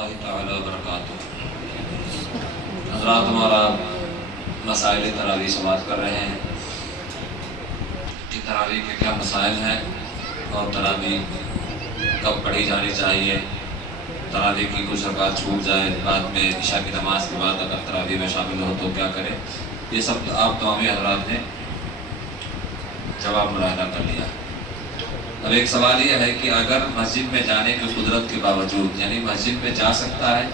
اللہ تعالی وبرکاتہ۔ حضرات ہمارا مسائل تراویح سماعت کر رہے ہیں کہ تراویح کے کیا مسائل ہیں اور تراویح کب پڑھی جانی چاہیے، تراویح کی کچھ رکعت چھوٹ جائے بعد میں عشاء کی نماز کے بعد اگر تراویح میں شامل ہو تو کیا کرے، یہ سب آپ تمام حضرات نے جواب ملاحظہ کر لیا۔ اب ایک سوال یہ ہے کہ اگر مسجد میں جانے کی قدرت کے باوجود، یعنی مسجد میں جا سکتا ہے،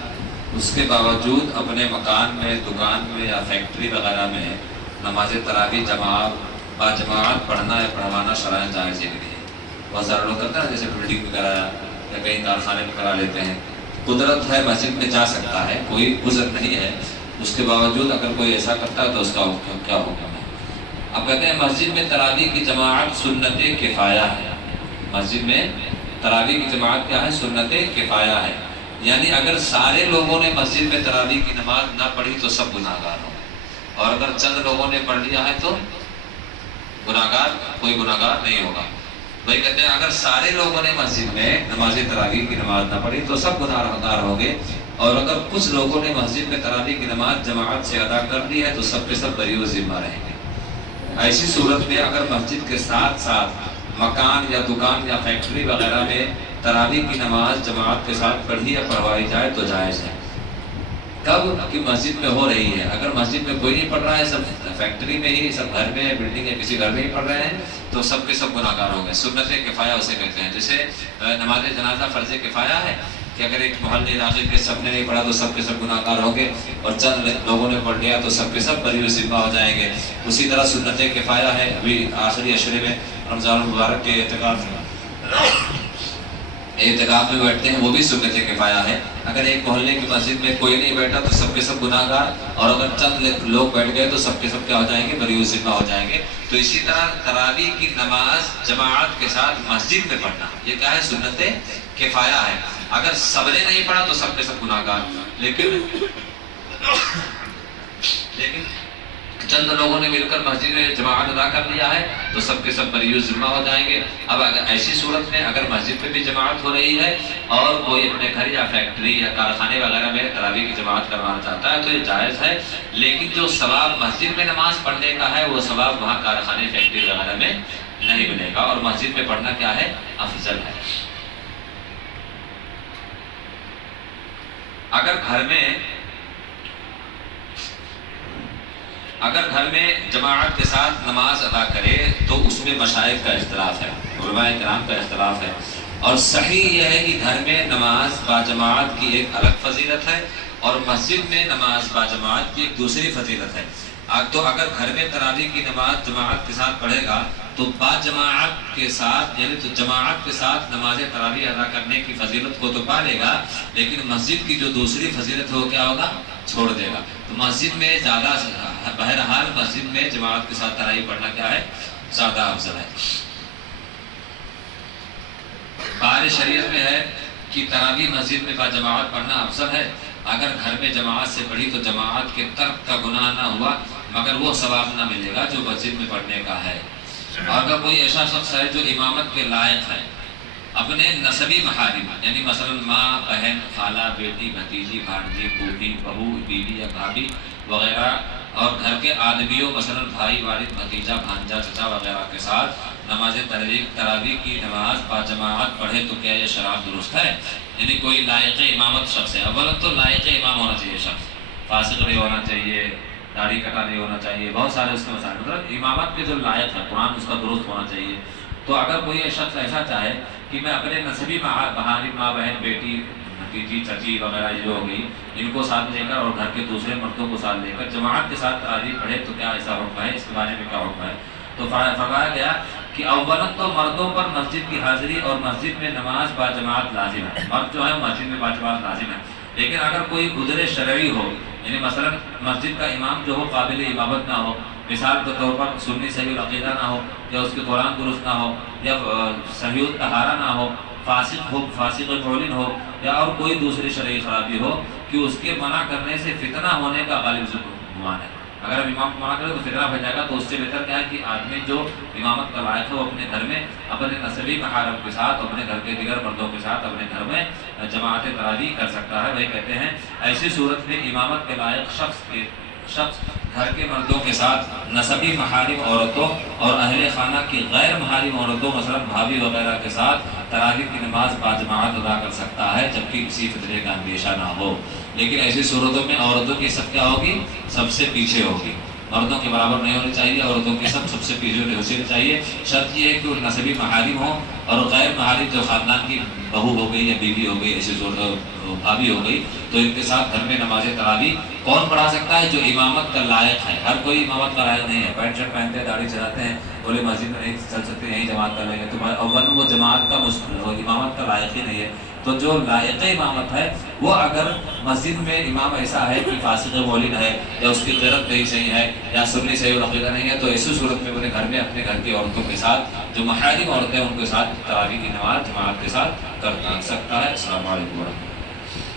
اس کے باوجود اپنے مکان میں، دکان میں یا فیکٹری وغیرہ میں نماز تراویح باجماعت پڑھنا یا پڑھوانا شرعاً جائز ہے نہیں ہے۔ بہت سارے لوگ کرتے ہیں جیسے بلڈنگ میں کرایا یا کہیں کارخانے میں کرا لیتے ہیں، قدرت ہے مسجد میں جا سکتا ہے، کوئی عذر نہیں ہے، اس کے باوجود اگر کوئی ایسا کرتا ہے تو اس کا کیا حکم ہے؟ اب کہتے ہیں مسجد میں تراویح کی جماعت سنت کفایہ ہے۔ مسجد میں تراویح کی جماعت کیا ہے؟ سنت کفایہ ہے، یعنی اگر سارے لوگوں نے مسجد میں تراویح کی نماز نہ پڑھی تو سب گناہگار ہوں، اور اگر چند لوگوں نے پڑھ لیا ہے تو کوئی گناہگار نہیں ہوگا۔ وہی کہتے ہیں اگر سارے لوگوں نے مسجد میں نماز تراویح کی نماز نہ پڑھی تو سب گناہگار ہوں گے، اور اگر کچھ لوگوں نے مسجد میں تراویح کی نماز جماعت سے ادا کر دی ہے تو سب کے سب بری و ذمہ رہیں گے۔ ایسی صورت میں اگر مسجد کے ساتھ ساتھ مکان یا دکان یا فیکٹری وغیرہ میں تراویح کی نماز جماعت کے ساتھ پڑھی یا پڑھوائی جائے تو جائز ہے۔ کب کہ مسجد میں ہو رہی ہے، اگر مسجد میں کوئی نہیں پڑھ رہا ہے، سب فیکٹری میں ہی، سب گھر میں، بلڈنگ یا کسی گھر میں ہی پڑھ رہے ہیں تو سب کے سب گناہگار ہوں گے۔ سنت کفایہ اسے کہتے ہیں، جیسے نماز جنازہ فرض کفایہ ہے کہ اگر ایک محلے علاقے کے سب نے نہیں پڑھا تو سب کے سب گناہگار ہوں گے، اور چند لوگوں نے پڑھ لیا تو سب کے سب بری و ذمہ ہو جائیں گے۔ اسی طرح سنت کفایہ ہے، ابھی آخری عشرے میں رمضان المبارک کے اعتکاف میں بیٹھتے ہیں، وہ بھی سنت کفایہ ہے۔ اگر ایک محلے کی مسجد میں کوئی نہیں بیٹھا تو سب کے سب گناہگار، اور اگر چند لوگ بیٹھ گئے تو سب کے سب کیا ہو جائیں گے؟ بری و ذمہ ہو جائیں گے۔ تو اسی طرح تراویح کی نماز جماعت کے ساتھ مسجد میں پڑھنا یہ کیا ہے؟ سنت کفایہ ہے۔ اگر سب نے نہیں پڑھا تو سب کے سب گناہگار، لیکن چند لوگوں نے مل کر مسجد میں جماعت ادا کر لیا ہے تو سب کے سب بری و ذمہ ہو جائیں گے۔ اب اگر ایسی صورت میں اگر مسجد میں بھی جماعت ہو رہی ہے اور کوئی اپنے گھر یا فیکٹری یا کارخانے وغیرہ میں تراویح کی جماعت کروانا چاہتا ہے تو یہ جائز ہے، لیکن جو ثواب مسجد میں نماز پڑھنے کا ہے وہ ثواب وہاں کارخانے فیکٹری وغیرہ میں نہیں ملے گا، اور مسجد میں پڑھنا کیا ہے؟ افضل ہے۔ اگر گھر میں جماعت کے ساتھ نماز ادا کرے تو اس میں مشائخ کا اختلاف ہے، علماء کرام کا اختلاف ہے، اور صحیح یہ ہے کہ گھر میں نماز باجماعت کی ایک الگ فضیلت ہے اور مسجد میں نماز باجماعت کی ایک دوسری فضیلت ہے۔ تو اگر گھر میں تراویح کی نماز جماعت کے ساتھ پڑھے گا تو باجماعت کے ساتھ، یعنی تو جماعت کے ساتھ نماز تراویح ادا کرنے کی فضیلت کو تو پا لے گا، لیکن مسجد کی جو دوسری فضیلت ہے وہ کیا ہوگا؟ چھوڑ دے گا۔ تو مسجد میں زیادہ، بہرحال مسجد میں جماعت کے ساتھ تراویح پڑھنا کیا ہے؟ زیادہ افضل ہے۔ بار شریعت میں ہے کہ تراویح مسجد میں باجماعت پڑھنا افضل ہے۔ اگر گھر میں جماعت سے پڑھی تو جماعت کے ترک کا گناہ نہ ہوا، مگر وہ ثواب نہ ملے گا جو مسجد میں پڑھنے کا ہے۔ اور اگر کوئی ایسا شخص ہے جو امامت کے لائق ہے، اپنے نسبی محارم، یعنی مثلا ماں، بہن، خالہ، بیٹی، بھتیجی، بھانجی، پھوپھی، بہو، بیوی یا بھابھی وغیرہ، اور گھر کے آدمیوں مثلا بھائی، والد، بھتیجا، بھانجا، چچا وغیرہ کے ساتھ نماز تراویح کی نماز باجماعت پڑھے تو کیا یہ شراب درست ہے؟ یعنی کوئی لائق امامت شخص ہے، اولا تو لائق امام ہونا چاہیے، شخص فاسق نہیں ہونا چاہیے، داڑھی کٹا نہیں ہونا چاہیے، بہت سارے اس کے مسائل، مطلب امامت کے جو لائق ہے، قرآن اس کا درست ہونا چاہیے۔ تو اگر کوئی شخص ایسا چاہے کہ میں اپنے نسبی بہانی، ماں، بہن، بیٹی، بھتیجی، چچی وغیرہ جو ہوگی ان کو ساتھ لے کر اور گھر کے دوسرے مردوں کو ساتھ لے کر جماعت کے ساتھ تراویح پڑھے تو کیا ایسا حکم ہے؟ اس کے بارے میں کیا حکم ہے؟ تو فرمایا گیا کہ اولاً تو مردوں پر مسجد کی حاضری اور مسجد میں نماز باجماعت لازم ہے، مرد جو ہے مسجد میں باجماعت لازم ہے، لیکن اگر کوئی عذر شرعی ہو، یعنی مثلا مسجد کا امام جو ہو قابل امامت نہ ہو، مثال کے طور پر سنی صحیح العقیدہ نہ ہو، یا اس کے قرآن درست نہ ہو، یا صحیح الطہارہ نہ ہو، فاسق معلن ہو، یا اور کوئی دوسری شرعی خرابی ہو کہ اس کے منع کرنے سے فتنہ ہونے کا غالب گمان ہے۔ اگر اب امام منع کرے تو فتنہ پھیل جائے گا، تو اس سے بہتر کیا ہے کہ آدمی جو امامت کا لائق ہے وہ اپنے گھر میں اپنے نسبی محارم کے ساتھ، اپنے گھر کے دیگر مردوں کے ساتھ اپنے گھر میں جماعت تراویح کر سکتا ہے۔ وہی کہتے ہیں ایسی صورت میں امامت کے لائق شخص گھر کے مردوں کے ساتھ نسبی محارم عورتوں اور اہل خانہ کی غیر محارم عورتوں مثلا بھابھی وغیرہ کے ساتھ تراویح کی نماز باجماعت ادا کر سکتا ہے، جبکہ کسی فتنے کا اندیشہ نہ ہو۔ لیکن ایسی صورتوں میں عورتوں کی صف کیا ہوگی؟ سب سے پیچھے ہوگی، مردوں کے برابر نہیں ہونی چاہیے، عورتوں کی سب سے پیچھے ہونی چاہیے۔ شرط یہ ہے کہ وہ نسبی محارم ہوں، اور غیر محارم جو خاندان کی بہو ہو گئی یا بیوی ہو گئی، ایسی بھابھی ہو گئی، تو ان کے ساتھ گھر میں نماز تراویح کون پڑھا سکتا ہے؟ جو امامت کا لائق ہے۔ ہر کوئی امامت کا لائق نہیں ہے، پینٹ شرٹ پہنتے ہیں، داڑھی چلاتے ہیں، بولے مسجد میں نہیں چل سکتے، یہیں جماعت کر لیں گے، تو اول وہ جماعت کا امامت کا لائق ہی نہیں ہے۔ تو جو لائق امامت ہے وہ اگر مسجد میں امام ایسا ہے کہ فاسق مولن ہے، یا اس کی غیرت نہیں صحیح ہے، یا سنی صحیح العقیدہ نہیں ہے، تو ایسی صورت میں اپنے گھر میں اپنے گھر کی عورتوں کے ساتھ جو محارم عورتیں ہیں ان کے ساتھ تراویح کی نماز جماعت کے ساتھ کر سکتا ہے۔ السلام علیکم ورحمۃ اللہ۔